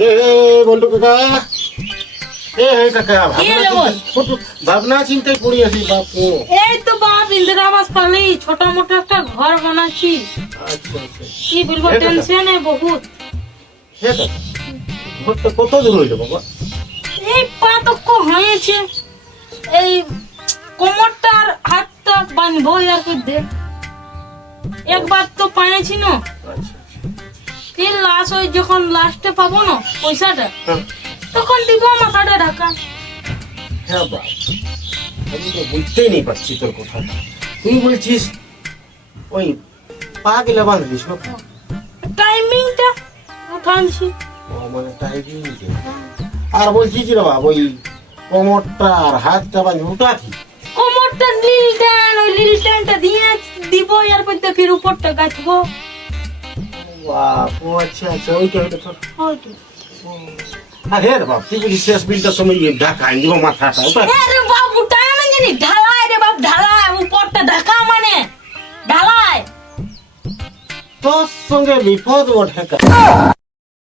এ বন্ধু কাকা কাকা ভাবনা চিন্তায় পড়ে আছি বাপু। এই তো বাপ ইন্দিরা আবাস পালি ছোট মোটো একটা ঘর বানাচ্ছি। আচ্ছা আচ্ছা কি বলবো টেনশনে বহুত। হ্যাঁ কাকা ঘরটা কত দূর হইলো বাবা? এই পাতক হয়েছে, এই কোমরটা আর হাতটা বাঁধবো আর কি দে। একবার তো পাইছি না, আচ্ছা ফির লাস্ট ওই যখন লাস্টে পাবো না পয়সাটা হ্যাঁ তখন দিব মাথাটা ঢাকা। হ্যাঁ বাপ, আমি তো বুঝতেই নেই পারছি তোর কথা। তুই বলছিস ওই পা গেলা বাঁধবিস না? টাইমিংটা উঠানছি। ও মানে টাইমিং। আর বলছিস রে বাবা ওই কোমরটা আর হাতটা বাঁধবি, ওটা কি? কোমরটা লিল টান, ওই লিল টানটা দিয়ে দিব আর পর ফির উপরটা গাঁথবো। বাপ, ও আচ্ছা আচ্ছা ওইটা ওইটা তোর। হয়তো আর হ্যাঁ রে বাপ, তুই বলছিস শেষ বিলটার সময় ঢাকা আনি দিব মাথাটা, ওটা আরে বাবু টাইমিং জানি ঢালাই রে বাপ, ঢালাই উপরটা ঢাকা মানে ঢালাই। তোর সঙ্গে বিপদ বটে কাকা।